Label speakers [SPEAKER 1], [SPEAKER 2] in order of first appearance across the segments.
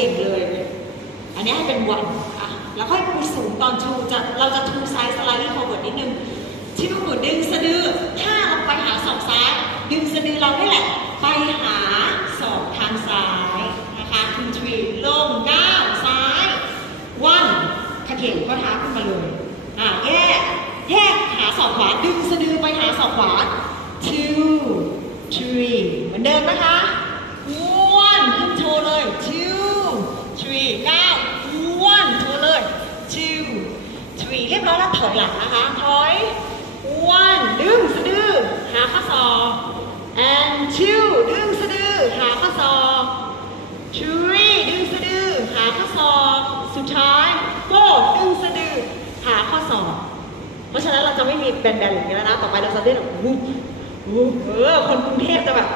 [SPEAKER 1] ก่งเลย อันนี้ให้เป็นวันอะแล้วค่อยไปสูงตอนชูจะเราจะชูซ้ายสไลด์ forward นิดนึงที่มือดึงสะดือถ้าเราไปหาศอกซ้าย ดึงสะดือเรานี่แหละ ไปหาศอกทางซ้ายนะคะคือทรีลงก้าวซ้ายวันขเขนก็เท้าขึ้นมาเลยอะแยกแยกหาศอกขวาดึงสะดือไปหาศอกขวา two three เหมือนเดิมนะคะ one ขึ้นโชว์เลย two three เก้า one โชว์เลย two three เรียบร้อยแล้วถอยหลังนะคะถอย one ดึงสะดือหาข้อศอก and two ดึงสะดือหาข้อศอก three ดึงสะดือหาข้อศอกสุดท้าย four ดึงสะดือหาข้อศอกเพราะฉะนั้นเราจะไม่มีแบนๆอย่างนี้แล้วนะต่อไปเราจะเล่นแบบวุบวุบเออคนกรุงเทพจะแบบ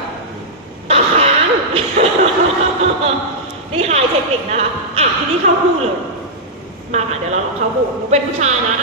[SPEAKER 1] ตาค้างนี่ไฮเทคนิคนะคะอะทีนี้เข้าคู่เลย มาค่ะเดี๋ยวเราลองเข้าบุกหนูเป็นผู้ชายนะ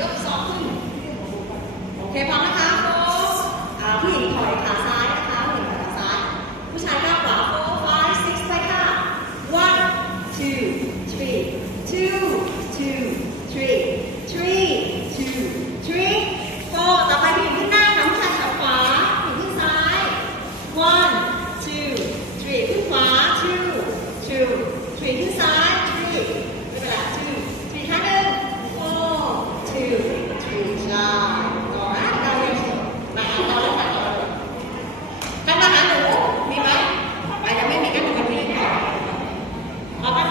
[SPEAKER 1] ยกสองขึ้น โอเคพร้อมนะคะโฟอ่าผู้หญิงถอยขาซ้ายนะคะผู้หญิงถอยขาซ้าย ผู้ชายก้าวขวาโฟไฟซิกไปค่ะ one two three two two three three two three four ต่อไปผู้หญิงขึ้นหน้าค่ะผู้ชายขาขวาผู้หญิงขึ้นซ้าย one two three ขึ้นขวา two two three ขึ้นซ้าย